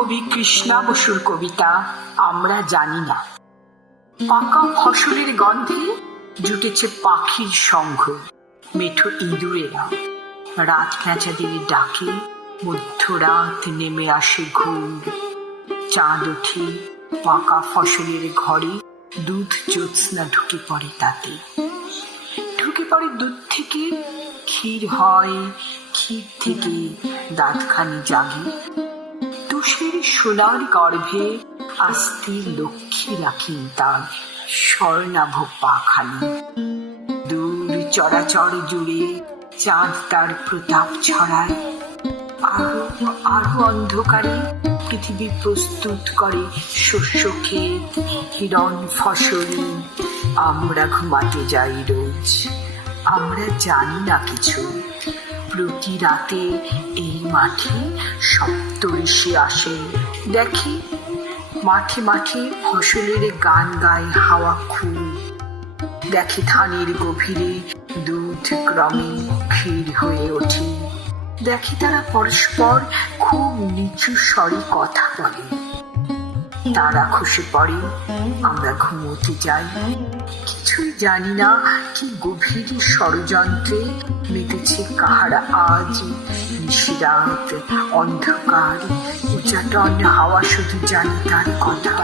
কবি কৃষ্ণা বসুর কবিতা আমরা জানি না। পাকা ফসলের গন্ধে জুটেছে পাখির সংঘ, মেঠো ইঁদুরেরা। রাত পেঁচাদের ডাকে মধ্যরাত নেমে আসে ঘুর। চাঁদ ওঠে পাকা ফসলের ঘরে, দুধ জ্যোৎস্না ঢুকে পড়ে তাতে। ঢুকে পড়ে দুধ থেকে ক্ষীর হয়, ক্ষীর থেকে দাঁতখানি জাগে। তুষের সোনার গর্ভে আস্তে লক্ষ্মী রাখেন তার স্বর্ণাভ পাখানি। দূর চরাচর জুড়ে চাঁদ তার প্রতাপ ছড়ায়। আরো আরো অন্ধকারে পৃথিবী প্রস্তুত করে শস্য ক্ষেত, হিরণ ফসল। আমরা ঘুমাতে যাই রোজ, আমরা জানি না কিছু। প্রতি রাতে এই মাঠে সপ্তঋষি আসে, দেখি মাঠে মাঠে ফসলের গান গায় হাওয়া খুব। দেখে ধানের গভীরে দুধ ক্রমে ক্ষীর হয়ে ওঠে। দেখি তারা পরস্পর খুব নিচু স্বরে কথা বলে। তারা খসে পড়ে, আমরা ঘুমোতে যাই। কিছুই জানি না কি গভীর ষড়যন্ত্রে মেতেছে কাহারা আজ। নিশিরাত অন্ধকার উচ্চাটন হাওয়া শুধু জানে তার কথা।